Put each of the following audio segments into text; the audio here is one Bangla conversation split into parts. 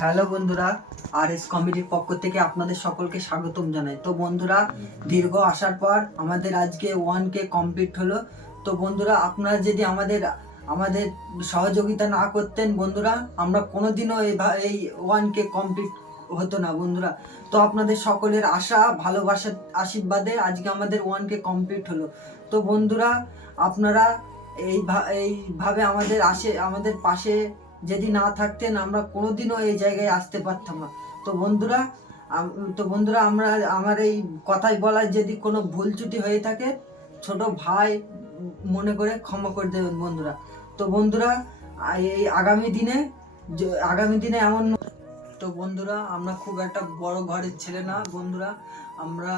হ্যালো বন্ধুরা আর এস কমিটির পক্ষ থেকে আপনাদের সকলকে স্বাগতম জানাই। তো বন্ধুরা, দীর্ঘ আসার পর আমাদের আজকে ওয়ান কে কমপ্লিট হলো। তো বন্ধুরা, আপনারা যদি আমাদের আমাদের সহযোগিতা না করতেন বন্ধুরা, আমরা কোনোদিনও এই এই ওয়ান কে কমপ্লিট হতো না বন্ধুরা। তো আপনাদের সকলের আশা, ভালোবাসার আশীর্বাদে আজকে আমাদের ওয়ান কে কমপ্লিট হলো। তো বন্ধুরা, আপনারা এই এইভাবে আমাদের আসে, আমাদের পাশে যদি না থাকতেন আমরা কোনোদিনও এই জায়গায় আসতে পারতাম না। তো বন্ধুরা তো বন্ধুরা, আমরা, আমার এই কথাই বলার যদি কোনো ভুল ত্রুটি হয়ে থাকে, ছোট ভাই মনে করে ক্ষমা করে দেবেন বন্ধুরা। তো বন্ধুরা এই আগামী দিনে আগামী দিনে এমন তো বন্ধুরা, আমরা খুব একটা বড় ঘরের ছেলে না বন্ধুরা। আমরা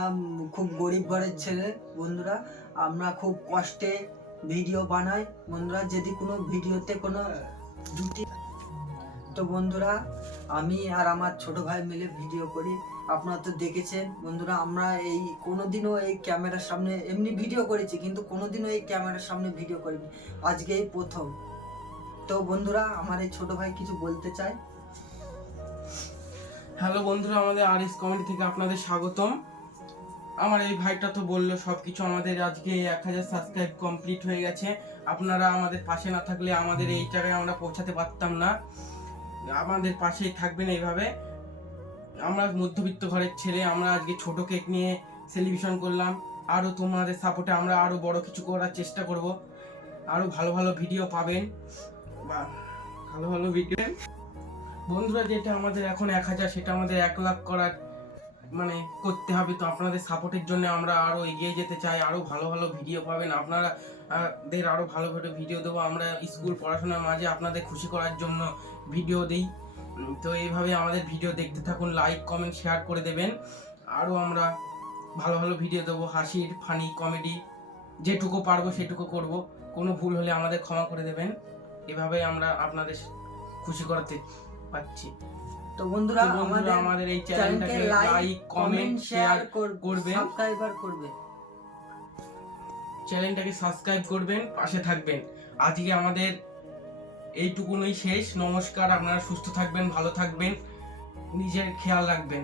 খুব গরিব ঘরের ছেলে বন্ধুরা। আমরা খুব কষ্টে ভিডিও বানাই। বন্ধুরা, যদি কোনো ভিডিওতে কোনো দুটি তো বন্ধুরা, আমি আর আমার ছোট ভাই মিলে ভিডিও করি। আপনারা তো দেখেছেন, বন্ধুরা, আমরা এই কোনোদিনও এই ক্যামেরার সামনে এমনি ভিডিও করেছি, কিন্তু কোনোদিনও এই ক্যামেরার সামনে ভিডিও করিনি। আজকে এই প্রথম। তো বন্ধুরা, আমার এই ছোট ভাই কিছু বলতে চাই হ্যালো বন্ধুরা, আমাদের আর এস কমেডি থেকে আপনাদের স্বাগতম। আমার এই ভাইটা তো বলল সব কিছু আমাদের আজকে এক হাজার সাবস্ক্রাইব কমপ্লিট হয়ে গেছে। আপনারা আমাদের পাশে না থাকলে আমাদের এই জায়গায় আমরা পৌঁছাতে পারতাম না। আমাদের পাশেই থাকবেন এইভাবে। আমরা মধ্যবিত্ত ঘরের ছেলে, আমরা আজকে ছোট কেক নিয়ে সেলিব্রেশন করলাম। আরও তোমাদের সাপোর্টে আমরা আরও বড় কিছু করার চেষ্টা করব। আরও ভালো ভালো ভিডিও পাবেন। বা, ভালো ভালো ভিডিও বন্ধুরা, যেটা আমাদের এখন এক হাজার, সেটা আমাদের এক লাখ করার মানে করতে হবে তো আপনাদের সাপোর্টের জন্য আমরা আরও এগিয়ে যেতে চাই আরও ভালো ভালো ভিডিও পাবেন। আপনারা দের আরও ভালো ভালো ভিডিও দেবো। আমরা স্কুল পড়াশোনার মাঝে আপনাদের খুশি করার জন্য ভিডিও দিই। তো এইভাবে আমাদের ভিডিও দেখতে থাকুন লাইক কমেন্ট শেয়ার করে দেবেন। আরও আমরা ভালো ভালো ভিডিও দেবো, হাসির ফানি কমেডি যেটুকু পারব সেটুকু করব। কোনো ভুল হলে আমাদের ক্ষমা করে দেবেন। এভাবে আমরা আপনাদের খুশি করাতে পাচ্ছি তো বন্ধুরা আমাদের আমাদের এই চ্যানেলটাকে লাইক কমেন্ট শেয়ার করবেন। সাবস্ক্রাইবার করবে। চ্যানেলটাকে সাবস্ক্রাইব করবেন পাশে থাকবেন। আজকে আমাদের এইটুকুনই শেষ। নমস্কার আপনারা সুস্থ থাকবেন ভালো থাকবেন। নিজের খেয়াল রাখবেন।